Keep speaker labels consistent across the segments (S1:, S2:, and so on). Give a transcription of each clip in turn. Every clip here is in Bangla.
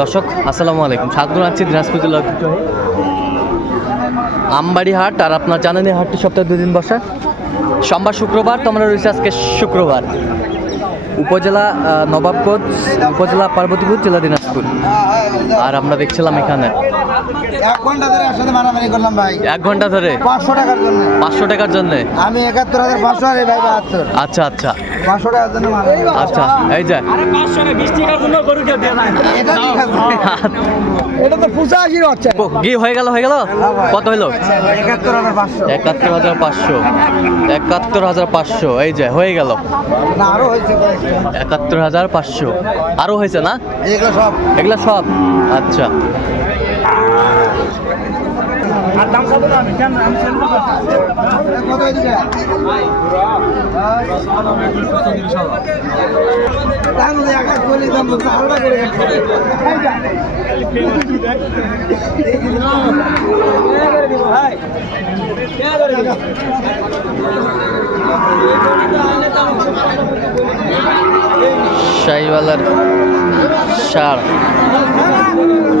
S1: দর্শক, আসসালামু আলাইকুম। স্বাগত আছি দিনাজপুর জেলা ঐতিহ্যবাহী আমবাড়ি হাট আর আপনার জানেন হাটটি সপ্তাহে দুদিন বসে। সোমবার, শুক্রবার তোমরা রয়েছে আজকে শুক্রবার। উপজেলা নবাবগঞ্জ, উপজেলা পার্বতীপুর, জেলা দিনাজপুর। আর আমরা দেখছিলাম এখানে
S2: এক ঘণ্টা ধরে একসাথে মারামারি করলাম ভাই।
S1: এক ঘণ্টা ধরে?
S2: পাঁচশো টাকার জন্য।
S1: পাঁচশো টাকার জন্যে?
S2: আমি একাত্তর হাজার পাঁচশো আর ভাই বাহাত্তর।
S1: আচ্ছা আচ্ছা।
S2: পাঁচশো টাকার জন্য
S1: আচ্ছা এই যে।
S2: এটা কি খাবে? এটা তো পঁচাশির হচ্ছে।
S1: ও, হয়ে গেল হয়ে গেল? কত হলো?
S2: একাত্তর হাজার পাঁচশো।
S1: একাত্তর হাজার পাঁচশো। একাত্তর হাজার পাঁচশো এই যে হয়ে গেল।
S2: না আরও হয়েছে
S1: একাত্তর হাজার পাঁচশো। আরও হয়েছে না?
S2: এগুলো সব।
S1: এগুলা সব? আচ্ছা
S2: কত হয়েছে তাহলে একা চলে দাম বলছে আলাদা করে
S1: শাহিওয়ালার সার।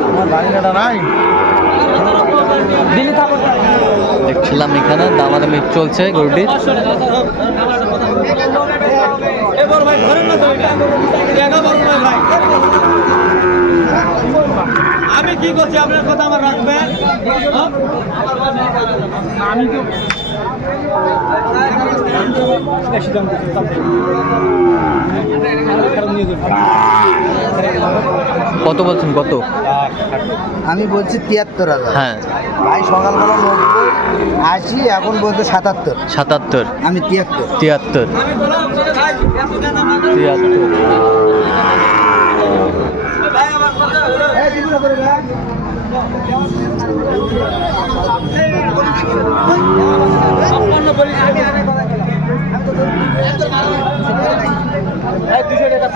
S2: আমার বাড়িটা নাই?
S1: দেখছিলাম এখানে দামাদামি চলছে গরুটির
S3: আমি কি করছি? আপনার কথা আমার রাখবেন? হ্যাঁ? আমি তো
S1: কত বলছেন কত?
S2: আমি বলছি তিয়াত্তর হাজার।
S1: হ্যাঁ।
S2: ভাই সকালবেলা নব্বই আশি এখন বলতে সাতাত্তর।
S1: সাতাত্তর।
S2: আমি তিয়াত্তর।
S1: তিয়াত্তর। তিয়াত্তর
S3: দুশো টাকা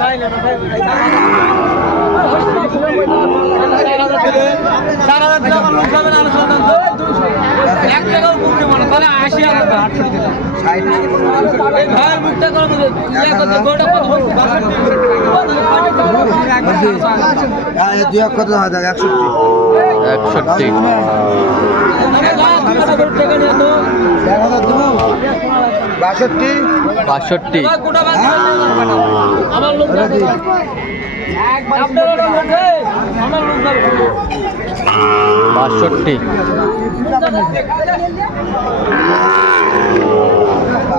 S3: চার হাজার দিলে আমার লোক যাবে না সন্তান তো এক টাকাও মুক্তি মানে তাহলে আশি হাজার আটশো। দিলাম কত বাষট্টি
S2: হ্যাঁ, দুই এক কত একষট্টি।
S1: একষট্টি।
S2: এক হাজার বাষট্টি?
S3: আমার লোক
S1: বাষট্টি।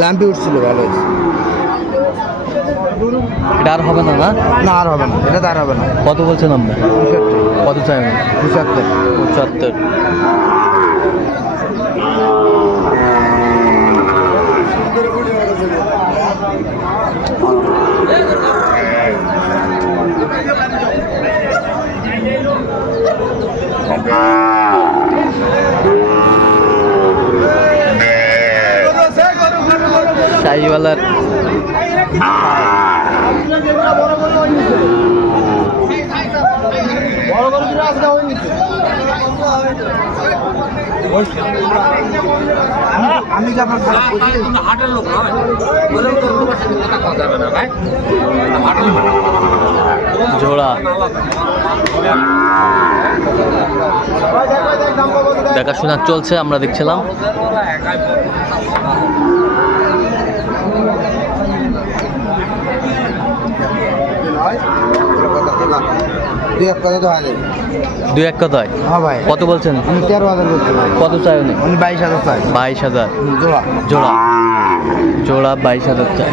S2: ল্যাম্পে উঠছিল ভালো
S1: এটা আর হবে না না?
S2: না আর হবে না এটা আর হবে না।
S1: কত বলছেন আপনি? কত চাই
S2: পঁচাত্তর।
S1: পঁচাত্তর। শাহিওয়ালার
S2: আমি যে আপনার খারাপ করছি
S3: হাটের লোক নয়। বলে তো কথা কথা যাবে না ভাই। হাটের লোক
S1: জোড়া। দেখাশোনা চলছে আমরা দেখছিলাম।
S2: দুই এক কথা তো হয়
S1: দুই এক কথায়?
S2: হ্যাঁ ভাই।
S1: কত বলছেন?
S2: আমি তেরো হাজার বলছি
S1: কত চাই উনি?
S2: উনি বাইশ হাজার চাই
S1: বাইশ হাজার।
S2: জোড়া।
S1: জোড়া। জোড়া বাইশ হাজার চাই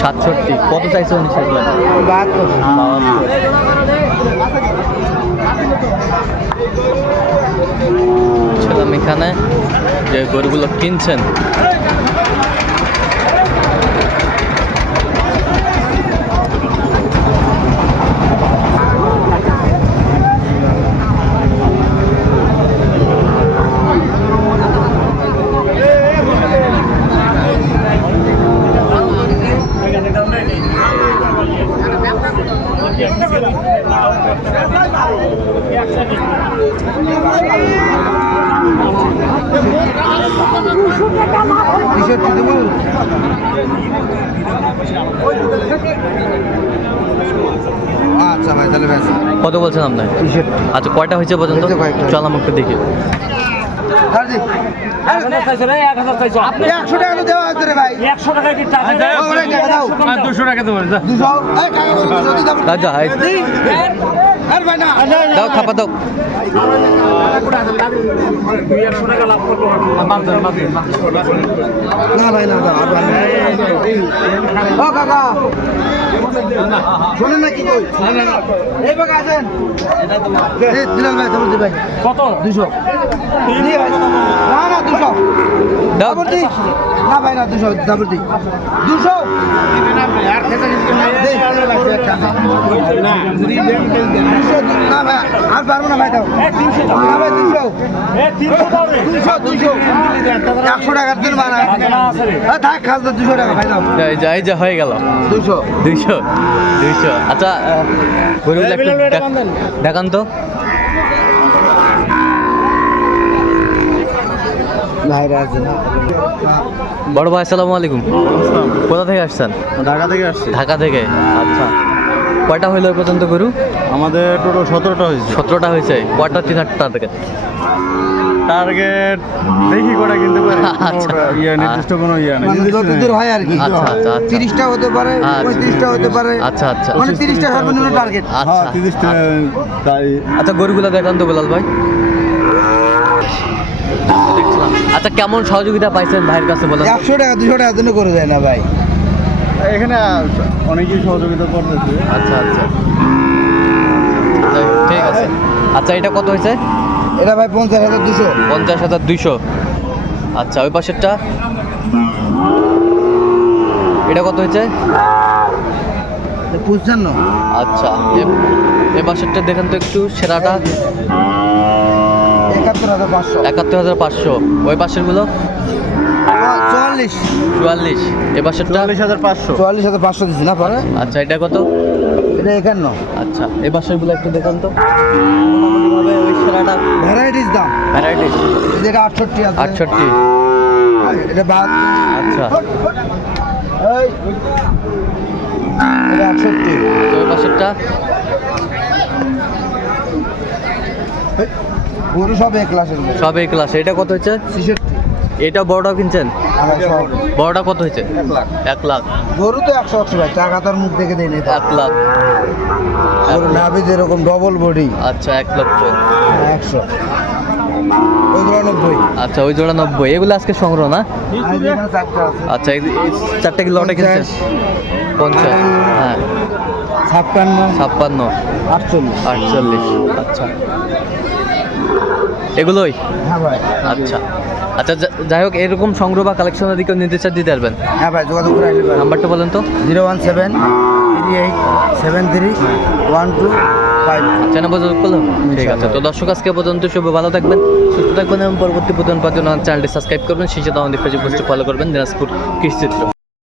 S2: সাতষট্টি।
S1: কত চাইছে উনি সেগুলো?
S2: বাহাত্তর।
S1: ছিলাম এখানে যে গরুগুলো কিনছেন।
S2: আচ্ছা ভাই তাহলে ব্যাস
S1: কত বলছেন আপনার আচ্ছা কয়টা হয়েছে পর্যন্ত? চল আমাকে দেখি।
S2: টাকা দাও।
S3: দুশো টাকা দেবো
S2: দাও।
S1: থাপা দাও।
S3: দুই একশো টাকা লাভ করব
S2: না ভাই না দাও আর ভাই না। ও কাকা। শোনেন না কি কই? এই বাবা আছেন? এই ভাই তারপর ভাই।
S3: কত?
S2: দুশো। না না দুশো।
S1: দাও।
S2: তারপর দি? না ভাই না দুশো। তারপর দি। দুশো দে। দুশো দি- না। ভাই আর পারব না ভাই দাও না ভাই দুশো দুশো দুশো একশো টাকার দিন বানা থাক খাস দুশো টাকা ভাই দাও।
S1: এই যা হয়ে গেল।
S2: দুশো।
S1: দুইশো দুইশো। আচ্ছা একটু দেখান তো। বড় ভাই আসসালামু আলাইকুম। কোথা থেকে আসছেন?
S4: ঢাকা থেকে আসছি।
S1: ঢাকা থেকে। আচ্ছা। কয়টা হইল পর্যন্ত গরু?
S4: আমাদের টোটাল সতেরোটা হয়েছে।
S1: সতেরোটা হয়েছে। কয়টা তিন আটটা থেকে
S4: টার্গেট দেখি কটা কিনতে পারি।
S1: আচ্ছা।
S4: ইয়ে নির্দিষ্ট কোনো ইয়ে নেই।
S2: মানে যত দূর হয় আর কি।
S1: আচ্ছা, আচ্ছা, আচ্ছা।
S2: তিরিশটা হতে পারে
S1: আচ্ছা।
S2: পঁয়ত্রিশটা হতে পারে।
S1: আচ্ছা আচ্ছা।
S2: মানে তিরিশটা সর্বনিম্ন টার্গেট
S4: হ্যাঁ
S1: আচ্ছা।
S4: তিরিশটা তাই।
S1: আচ্ছা গরুগুলো দেখান তো বেলাল ভাই। আচ্ছা কেমন সহযোগিতা পাইছেন ভাইয়ের কাছে বলেন তো?
S2: একশো টাকা দুশো টাকা জন্য করে দেয় না ভাই।
S4: এখানে অনেকেই সহযোগিতা করতেছে।
S1: আচ্ছা আচ্ছা। ঠিক আছে। আচ্ছা এটা কত হয়েছে?
S2: এটা ভাই পঞ্চাশ হাজার দুশো।
S1: পঞ্চাশ হাজার দুইশো। আচ্ছা ওই পাশেরটা? এটা কত হয়েছে?
S2: পঞ্চান্ন
S1: আচ্ছা এ- এ পাশেরটা দেখেন তো একটু সেরাটা।
S2: একাত্তর হাজার পাঁচশো।
S1: একাত্তর হাজার পাঁচশো। ওই পাশেরগুলো?
S2: চুয়াল্লিশ।
S1: চুয়াল্লিশ। এ
S4: হাজার পাঁচশো।
S2: চুয়াল্লিশ হাজার পাঁচশো দিচ্ছি না পরে?
S1: আচ্ছা এটা কত?
S2: এটা একান্ন।
S1: আচ্ছা এ পাশেরগুলো একটু দেখেন তো। ওই সেরাটা
S2: ভ্যারাইটিস দাম।
S1: ভ্যারাইটিস
S2: যেটা আটষট্টি
S1: আটষট্টি।
S2: এটা বাদ।
S1: আচ্ছা।
S2: এটা আটষট্টি।
S1: ওই
S2: গরু সব এক ক্লাসের।
S1: সব ক্লাসে এটা কত হচ্ছে?
S2: ছেষট্টি।
S1: এটা বড়টাও কিনছেন?
S2: আমার
S1: বড়টা কত হয়েছে? এক লাখ।
S2: গরু তো একশো একশো ভাই টাকা তার মুখ দেখে দেয়
S1: এক লাখ।
S2: নাভি যেরকম ডবল বডি
S1: আচ্ছা এক লক্ষ
S2: একশো। ওইগুলো নব্বই।
S1: আচ্ছা ওই জোড়া নব্বই। এগুলো আজকে সংগ্রহ না?
S2: আছে।
S1: আচ্ছা চারটা কি লটে কিনছেন? পঞ্চাশ। হ্যাঁ।
S2: ছাপ্পান্ন।
S1: ছাপ্পান্ন।
S2: আটচল্লিশ।
S1: আটচল্লিশ। আচ্ছা। এগুলোই?
S2: হ্যাঁ ভাই।
S1: আচ্ছা। আচ্ছা যা- যাই হোক এরকম সংগ্রহ বা কালেকশনের দিকেও নির্দেশার দিতে পারবেন।
S2: হ্যাঁ ভাই যোগাযোগ করে আসলে
S1: নাম্বারটা বলেন তো।
S2: Zero one seven three eight seven three one two five.
S1: না পর্যন্ত করলাম ঠিক আছে তো দর্শক আজকে পর্যন্ত সবাই ভালো থাকবেন সুস্থ থাকবেন এবং পরবর্তী প্রধান পাওয়ার জন্য চ্যানেলটি সাবস্ক্রাইব করবেন সেই সাথে আমাদের ফেসবুক পোস্টে ফলো করবেন দিনাজপুর কৃষিচিত্র।